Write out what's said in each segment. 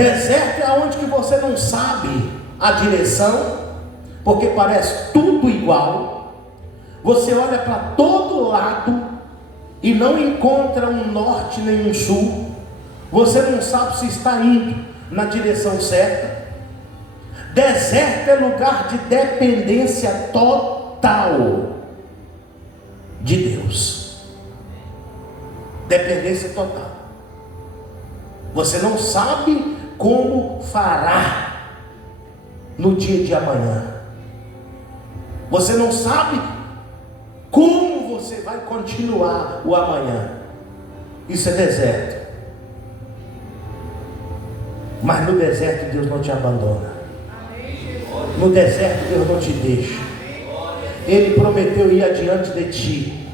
Deserto é onde que você não sabe a direção, porque parece tudo igual. Você olha para todo lado e não encontra um norte nem um sul. Você não sabe se está indo na direção certa. Deserto é lugar de dependência total de Deus. Dependência total. Você não sabe como fará no dia de amanhã. Você não sabe como você vai continuar o amanhã. Isso é deserto. Mas no deserto Deus não te abandona. No deserto Deus não te deixa. Ele prometeu ir adiante de ti.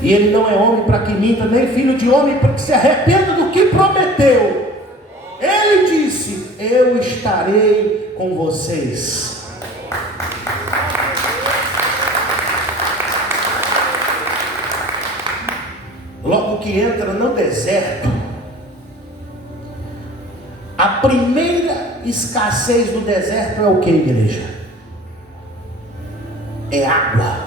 E Ele não é homem para que minta, nem filho de homem para que se arrependa do que prometeu. Ele disse: eu estarei com vocês. Logo que entra no deserto, a primeira escassez do deserto é o que, igreja? É água.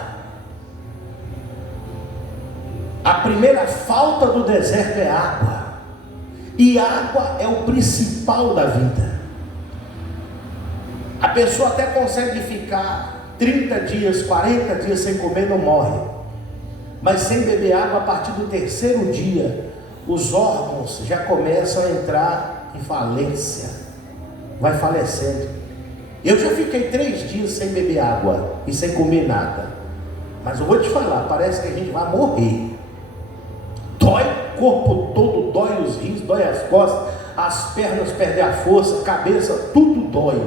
A primeira falta do deserto é água. E água é o principal da vida. A pessoa até consegue ficar 30 dias, 40 dias sem comer, não morre. Mas sem beber água, a partir do terceiro dia, os órgãos já começam a entrar em falência. Vai falecendo. Eu já fiquei 3 dias sem beber água e sem comer nada. Mas eu vou te falar, parece que a gente vai morrer. Dói o corpo todo, dói os rins, dói as costas, as pernas perdem a força, a cabeça, tudo dói.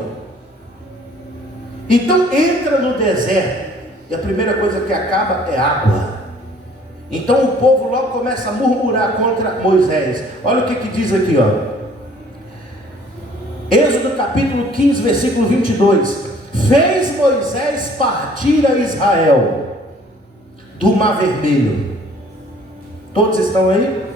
Então entra no deserto e a primeira coisa que acaba é água. Então o povo logo começa a murmurar contra Moisés. Olha o que diz aqui, ó. Êxodo capítulo 15, versículo 22. Fez Moisés partir a Israel do Mar Vermelho. Todos estão aí?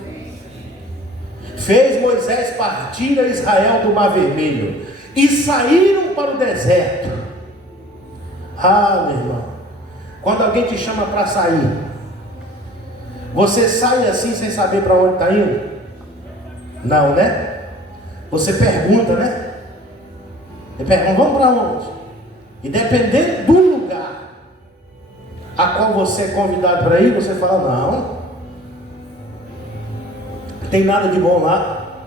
Fez Moisés partir a Israel do Mar Vermelho e saíram para o deserto. Ah, meu irmão, quando alguém te chama para sair, você sai assim sem saber para onde está indo? Não, né? Você pergunta, né? Você pergunta, vamos para onde? E dependendo do lugar a qual você é convidado para ir, você fala, não tem nada de bom lá.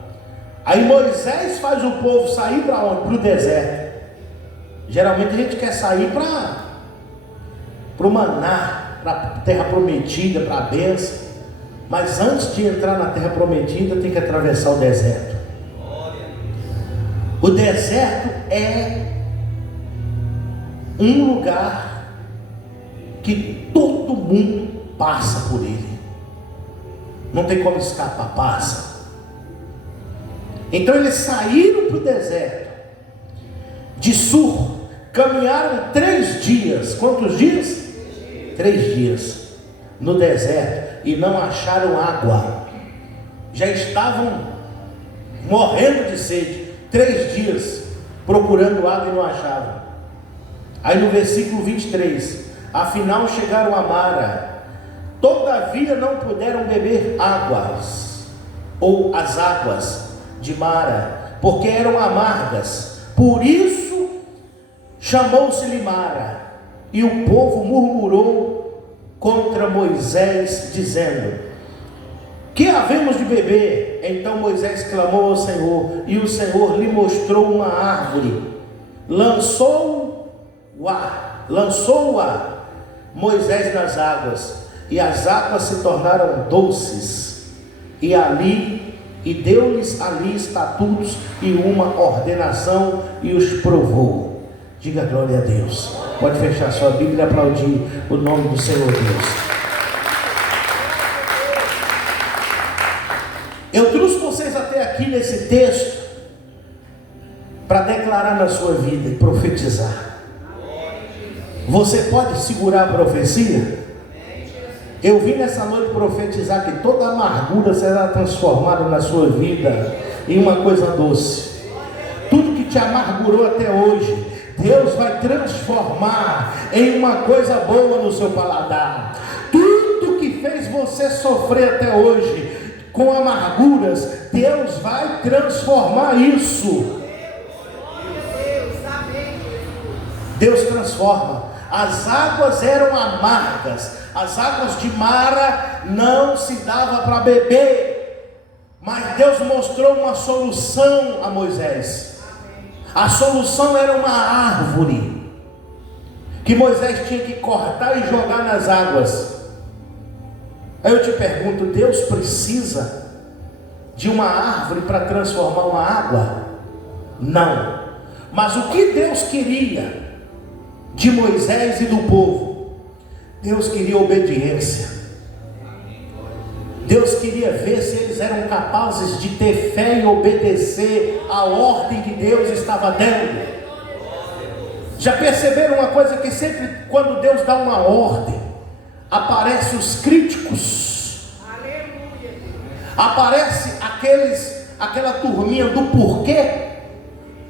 Aí Moisés faz o povo sair para onde? Para o deserto. Geralmente a gente quer sair para o maná, para a terra prometida, para a bênção. Mas antes de entrar na terra prometida, tem que atravessar o deserto. O deserto é um lugar que todo mundo passa por ele. Não tem como escapar, passa. Então eles saíram para o deserto de Sur, caminharam 3 dias. Quantos dias? 3 dias no deserto e não acharam água. Já estavam morrendo de sede. 3 dias procurando água e não achavam. Aí no versículo 23, afinal chegaram a Mara. Todavia não puderam beber águas, ou as águas de Mara, porque eram amargas. Por isso chamou-se-lhe Mara. E o povo murmurou contra Moisés, dizendo: que havemos de beber? Então Moisés clamou ao Senhor, e o Senhor lhe mostrou uma árvore. Lançou-a Moisés nas águas, e as águas se tornaram doces, e deu-lhes ali estatutos e uma ordenação, e os provou. Diga glória a Deus. Pode fechar sua Bíblia e aplaudir o nome do Senhor Deus. Eu trouxe vocês até aqui nesse texto para declarar na sua vida e profetizar. Você pode segurar a profecia? Eu vim nessa noite profetizar que toda amargura será transformada na sua vida, em uma coisa doce. Tudo que te amargurou até hoje, Deus vai transformar em uma coisa boa no seu paladar. Tudo que fez você sofrer até hoje, com amarguras, Deus vai transformar isso. Deus transforma. As águas eram amargas, as águas de Mara não se dava para beber, mas Deus mostrou uma solução a Moisés. A solução era uma árvore que Moisés tinha que cortar e jogar nas águas. Aí eu te pergunto, Deus precisa de uma árvore para transformar uma água? Não. Mas o que Deus queria de Moisés e do povo? Deus queria obediência. Deus queria ver se eles eram capazes de ter fé e obedecer a ordem que Deus estava dando. Já perceberam uma coisa, que sempre quando Deus dá uma ordem, aparecem os críticos, aparece aquela turminha do porquê.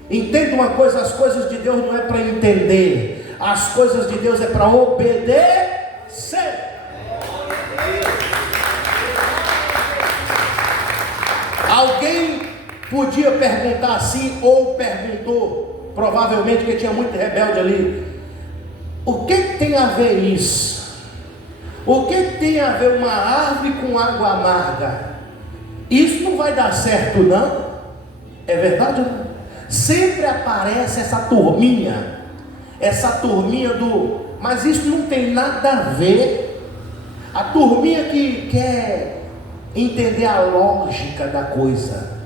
Entenda uma coisa, as coisas de Deus não é para entender, as coisas de Deus é para obedecer. Alguém podia perguntar assim, ou perguntou, provavelmente, que tinha muito rebelde ali: o que tem a ver isso? O que tem a ver uma árvore com água amarga? Isso não vai dar certo, não? É verdade ou não? Sempre aparece essa turminha do, mas isso não tem nada a ver. A turminha que quer entender a lógica da coisa.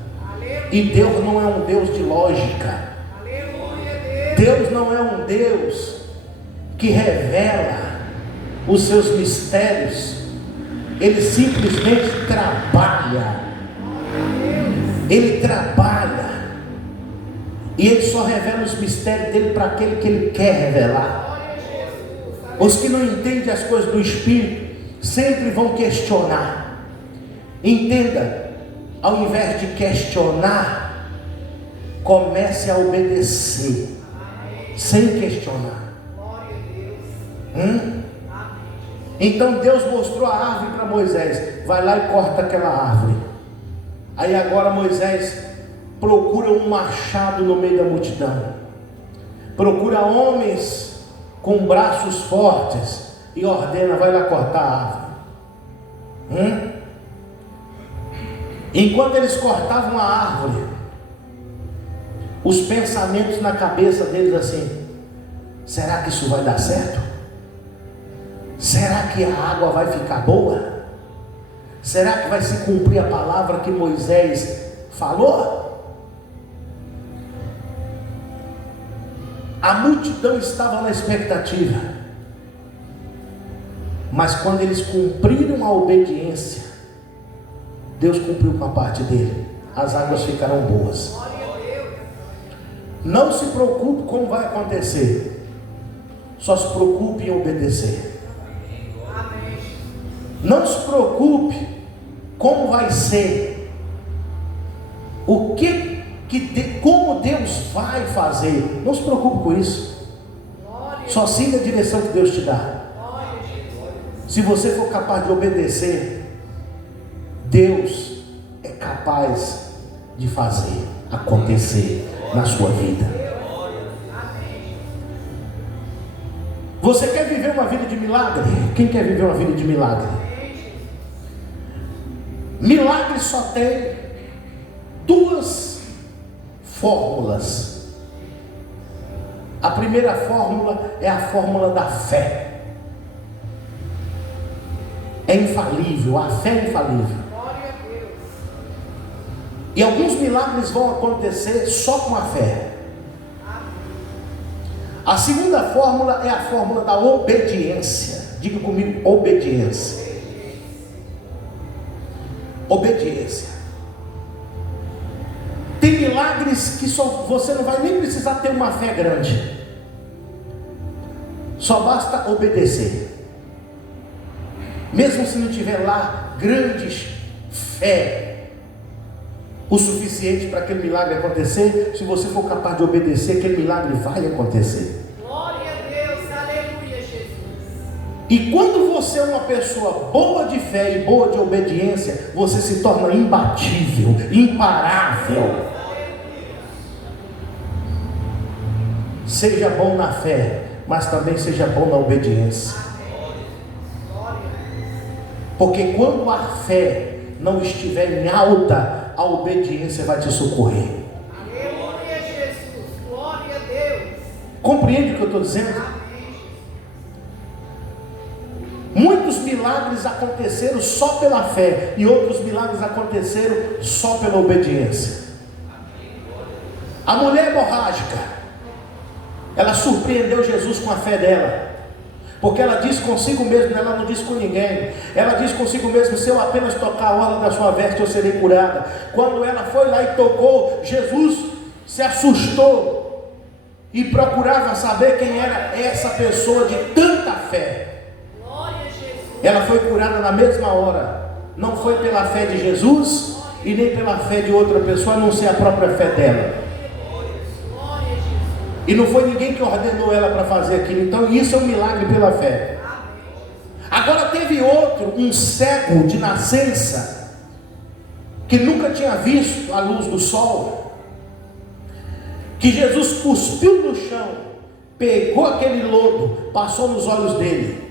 E Deus não é um Deus de lógica. Deus não é um Deus que revela os seus mistérios. Ele simplesmente trabalha. Ele trabalha. E Ele só revela os mistérios dele para aquele que Ele quer revelar. Os que não entendem as coisas do Espírito sempre vão questionar. Entenda, ao invés de questionar, comece a obedecer, sem questionar. Então Deus mostrou a árvore para Moisés: vai lá e corta aquela árvore. Aí agora Moisés procura um machado no meio da multidão, procura homens com braços fortes e ordena: vai lá cortar a árvore. Enquanto eles cortavam a árvore, os pensamentos na cabeça deles assim: será que isso vai dar certo? Será que a água vai ficar boa? Será que vai se cumprir a palavra que Moisés falou? A multidão estava na expectativa, mas quando eles cumpriram a obediência, Deus cumpriu com a parte dele, as águas ficarão boas. Não se preocupe como vai acontecer, só se preocupe em obedecer. Não se preocupe como vai ser, como Deus vai fazer. Não se preocupe com isso, só siga a direção que Deus te dá. Se você for capaz de obedecer, Deus é capaz de fazer acontecer na sua vida. Você quer viver uma vida de milagre? Quem quer viver uma vida de milagre? Milagre só tem duas fórmulas. A primeira fórmula é a fórmula da fé. É infalível, a fé é infalível. E alguns milagres vão acontecer só com a fé. A segunda fórmula é a fórmula da obediência. Diga comigo: obediência. Obediência. Tem milagres que você não vai nem precisar ter uma fé grande, só basta obedecer. Mesmo se não tiver lá grandes fé, o suficiente para aquele milagre acontecer. Se você for capaz de obedecer, aquele milagre vai acontecer. Glória a Deus, aleluia, Jesus. E quando você é uma pessoa boa de fé e boa de obediência, você se torna imbatível, imparável. Seja bom na fé, mas também seja bom na obediência. Porque quando a fé não estiver em alta, a obediência vai te socorrer. Aleluia, Jesus. Glória a Deus. Compreende o que eu estou dizendo? Muitos milagres aconteceram só pela fé, e outros milagres aconteceram só pela obediência. A mulher hemorrágica, ela surpreendeu Jesus com a fé dela, porque ela disse consigo mesma, ela não disse com ninguém, ela disse consigo mesma: se eu apenas tocar a orla da sua veste, eu serei curada. Quando ela foi lá e tocou, Jesus se assustou e procurava saber quem era essa pessoa de tanta fé. Ela foi curada na mesma hora. Não foi pela fé de Jesus e nem pela fé de outra pessoa, a não ser a própria fé dela. E não foi ninguém que ordenou ela para fazer aquilo. Então isso é um milagre pela fé. Agora teve outro, um cego de nascença, que nunca tinha visto a luz do sol, que Jesus cuspiu no chão, pegou aquele lodo, passou nos olhos dele.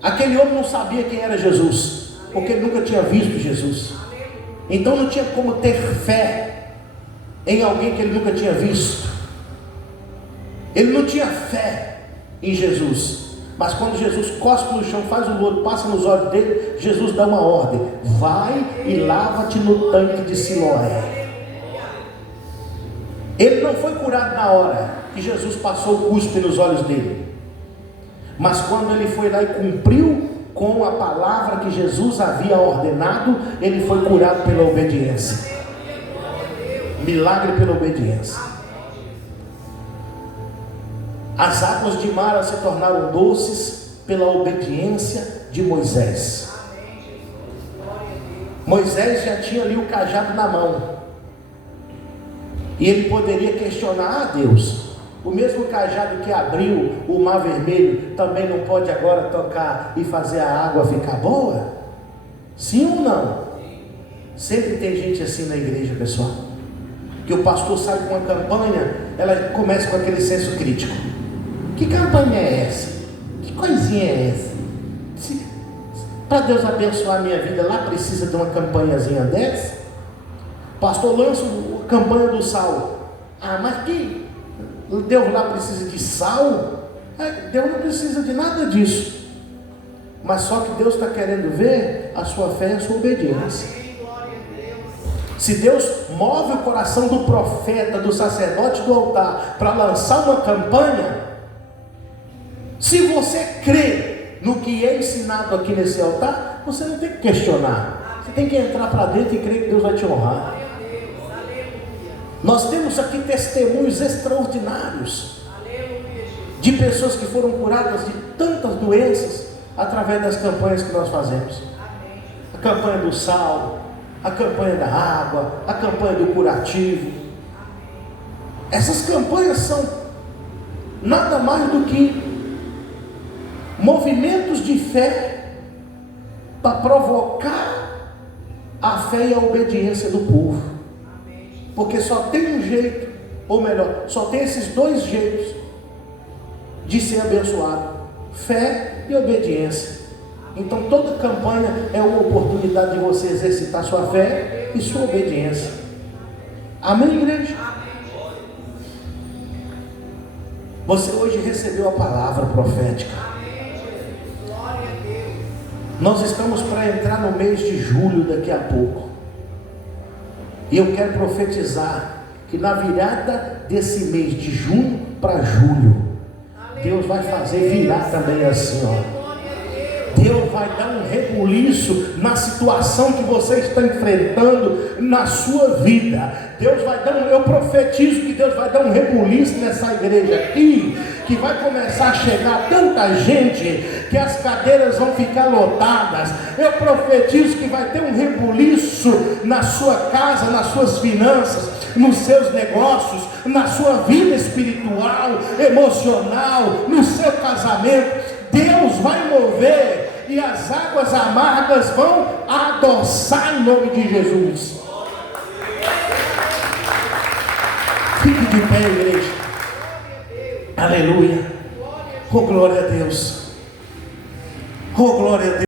Aquele homem não sabia quem era Jesus, porque ele nunca tinha visto Jesus. Então não tinha como ter fé em alguém que ele nunca tinha visto. Ele não tinha fé em Jesus. Mas quando Jesus cospe no chão, faz o lodo, passa nos olhos dele, Jesus dá uma ordem: vai e lava-te no tanque de Siloé. Ele não foi curado na hora que Jesus passou o cuspe nos olhos dele, mas quando ele foi lá e cumpriu com a palavra que Jesus havia ordenado, ele foi curado pela obediência. Milagre pela obediência. As águas de Mara se tornaram doces pela obediência de Moisés. Moisés já tinha ali o cajado na mão, e ele poderia questionar a Deus: o mesmo cajado que abriu o mar vermelho também não pode agora tocar e fazer a água ficar boa? Sim ou não? Sempre tem gente assim na igreja, pessoal, que o pastor sai com uma campanha, ela começa com aquele senso crítico: que campanha é essa? Que coisinha é essa? Para Deus abençoar a minha vida lá, precisa de uma campanhazinha dessa? Pastor lança a campanha do sal. Ah, mas que Deus lá precisa de sal? Deus não precisa de nada disso. Mas só que Deus está querendo ver a sua fé e a sua obediência. Se Deus move o coração do profeta, do sacerdote do altar, para lançar uma campanha, se você crê no que é ensinado aqui nesse altar, você não tem que questionar. Você tem que entrar para dentro e crer que Deus vai te honrar. Nós temos aqui testemunhos extraordinários de pessoas que foram curadas de tantas doenças através das campanhas que nós fazemos. A campanha do sal, a campanha da água, a campanha do curativo. Essas campanhas são nada mais do que movimentos de fé para provocar a fé e a obediência do povo. Porque só tem um jeito, ou melhor, só tem esses dois jeitos de ser abençoado: fé e obediência. Então toda campanha é uma oportunidade de você exercitar sua fé e sua obediência. Amém, igreja? Você hoje recebeu a palavra profética. Nós estamos para entrar no mês de julho daqui a pouco. E eu quero profetizar que na virada desse mês de junho para julho, Deus vai fazer virar também assim, ó. Deus vai dar um rebuliço na situação que você está enfrentando na sua vida. Deus vai dar eu profetizo que Deus vai dar um rebuliço nessa igreja aqui, que vai começar a chegar tanta gente que as cadeiras vão ficar lotadas. Eu profetizo que vai ter um rebuliço na sua casa, nas suas finanças, nos seus negócios, na sua vida espiritual, emocional, no seu casamento. Deus vai mover e as águas amargas vão adoçar em nome de Jesus. Fique de pé, igreja. Aleluia. Oh, glória a Deus. Oh, glória a Deus.